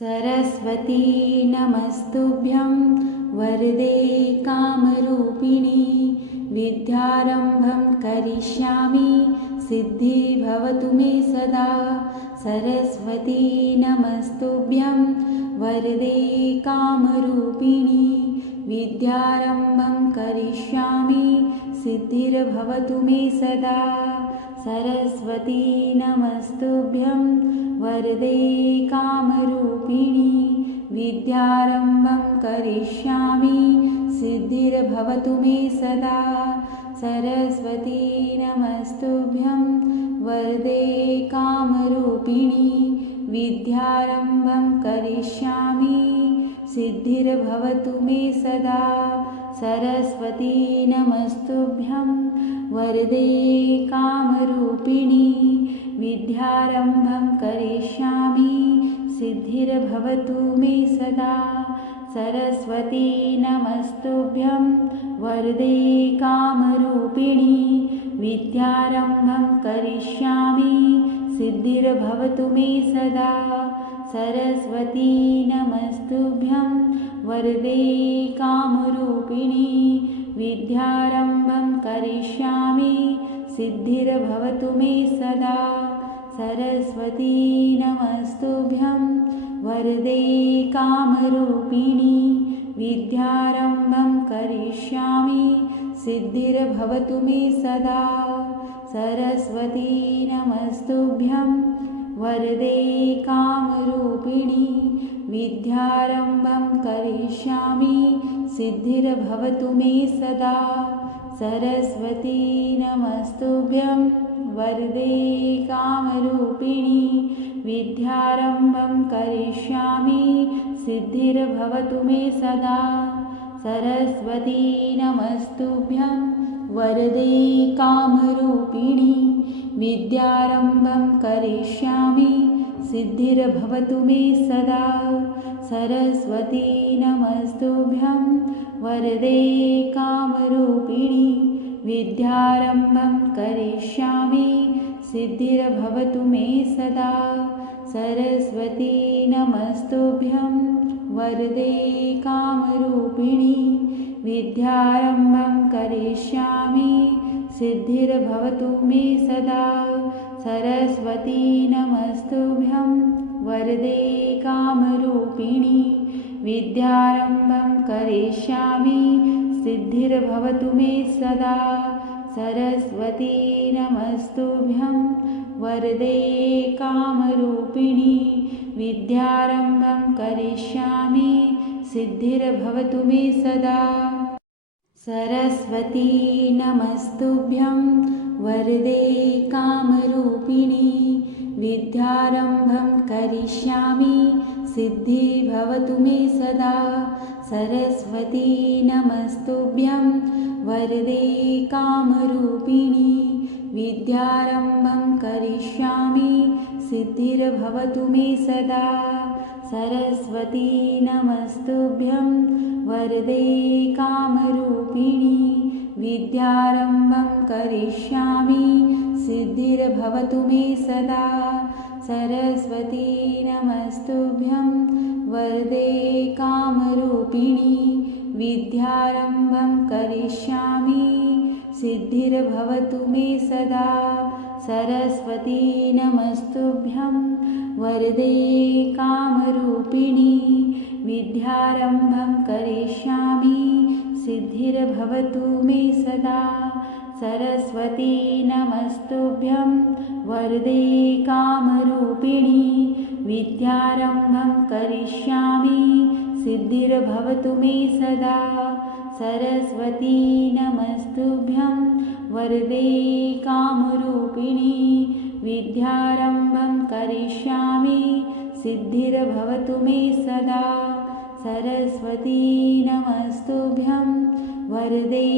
सरस्वती नमस्तुभ्यं वरदे कामरूपिणी विद्यारम्भं करिष्यामि सिद्धि भवतु मे सदा। सरस्वती नमस्तुभ्यं वरदे कामरूपिणी विद्यारम्भं करिष्यामि सिद्धिर्भवतु मे सदा। सरस्वती नमस्तुभ्यं वरदे कामरूपिणी विद्यारम्भं करिष्यामि सिद्धिर्भवतु मे सदा। सरस्वती नमस्तुभ्यं वरदे कामरूपिणी विद्यारम्भं करिष्यामि सिद्धिर्भवतु मे सदा। सरस्वती नमस्तुभ्यं वरदे कामरूपिणी विद्यारम्भं करिष्यामि सिद्धिर्भवतु मे सदा। सरस्वती नमस्तुभ्यं वरदे कामरूपिणी विद्यारम्भं करिष्यामि सिद्धिर्भवतु मे सदा। सरस्वती नमस्तुभ्यं वरदे कामरूपिणी विद्यारम्भं करिष्यामि सिद्धिर्भवतु मे सदा। सरस्वती नमस्तुभ्यं वरदे कामरूपिणी विद्यारम्भं करिष्यामि सिद्धिर्भवतु मे सदा। सरस्वती नमस्तुभ्यं वरदे कामरूपिणी विद्यारम्भं करिष्यामि सिद्धिर्भवतु मे सदा। सरस्वती नमस्तुभ्यं वरदे कामरूपिणी विद्यारम्भं करिष्यामि सिद्धिर्भवतु मे सदा। सरस्वती नमस्तुभ्यं वरदे कामरूपिणी विद्यारम्भं करिष्यामि सिद्धिर्भवतु मे सदा। सरस्वती नमस्तुभ्यं वरदे कामरूपिणी विद्यारम्भं करिष्यामि सिद्धिर्भवतु मे सदा। सरस्वती नमस्तुभ्यं वरदे कामरूपिणी विद्यारम्भं करिष्यामि सिद्धिर्भवतु मे सदा। सरस्वती नमस्तुभ्यं वरदे कामरूपिणी विद्यारम्भं करिष्यामि सिद्धिर्भवतु मे सदा। सरस्वती नमस्तुभ्यं वरदे कामरूपिणी विद्यारम्भं करिष्यामि सिद्धिर्भवतु मे सदा। सरस्वती नमस्तुभ्यं वरदे कामरूपिणी विद्यारम्भं करिष्यामि सिद्धिर्भवतु मे सदा। सरस्वती नमस्तुभ्यं वरदे कामरूपिणी विद्यारम्भं करिष्यामि सिद्धिर्भवतु मे सदा। सरस्वती नमस्तुभ्यं वरदे कामरूपिणी विद्यारम्भं करिष्यामि सिद्धिर्भवतु मे सदा। सरस्वती नमस्तुभ्यं वरदे कामरूपिणी विद्यारम्भं करिष्यामि सिद्धिर्भवतु मे सदा। सरस्वती नमस्तुभ्यं वरदे कामरूपिणी विद्यारम्भं करिष्यामि सिद्धिर्भवतु मे सदा। सरस्वती नमस्तुभ्यं वरदे कामरूपिणी विद्यारम्भं करिष्यामि सिद्धिर्भवतु मे सदा। सरस्वती नमस्तुभ्यं वरदे कामरूपिणी विद्यारम्भं करिष्यामि सिद्धिर्भवतु मे सदा। सरस्वती नमस्तुभ्यं वरदे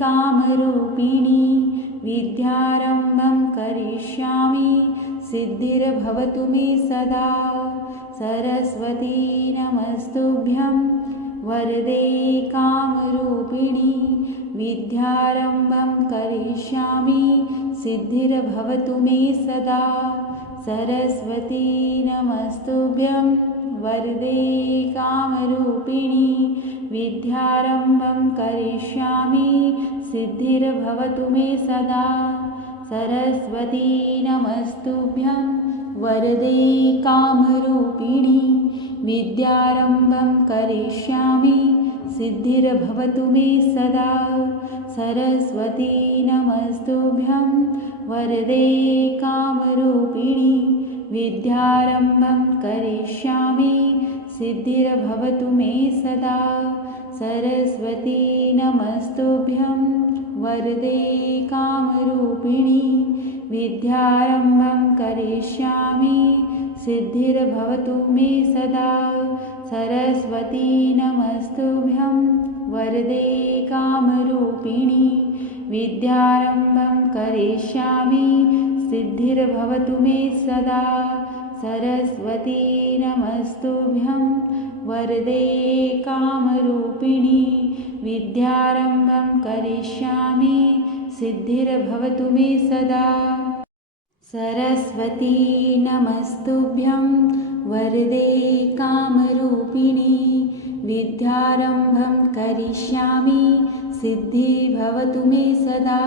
कामरूपिणी विद्यारम्भं करिष्यामि सिद्धिर्भवतु मे सदा। सरस्वती नमस्तुभ्यं वरदे कामरूपिणी विद्यारम्भं करिष्यामि सिद्धिर्भवतु मे सदा। सरस्वती नमस्तुभ्यं वरदे कामरूपिणी विद्यारम्भं करिष्यामि सिद्धिर्भवतु मे सदा। सरस्वती नमस्तुभ्यं वरदे कामरूपिणी विद्यारम्भं करिष्यामि सिद्धिर्भवतु मे सदा। सरस्वती नमस्तुभ्यं वरदे कामरूपिणी विद्यारम्भं करिष्यामि सिद्धिर्भवतु मे सदा। सरस्वती नमस्तुभ्यं वरदे कामरूपिणी विद्यारम्भं करिष्यामि सिद्धिर्भवतु मे सदा। सरस्वती नमस्तुभ्यं वरदे कामरूपिणी विद्यारम्भं करिष्यामि सिद्धिर्भवतु मे सदा। सरस्वती नमस्तुभ्यं वरदे कामरूपिणी विद्यारम्भं करिष्यामि सिद्धिर्भवतु मे सदा। सरस्वती नमस्तुभ्यं वरदे कामरूपिणी विद्यारम्भं करिष्यामि सिद्धिर्भवतु मे सदा।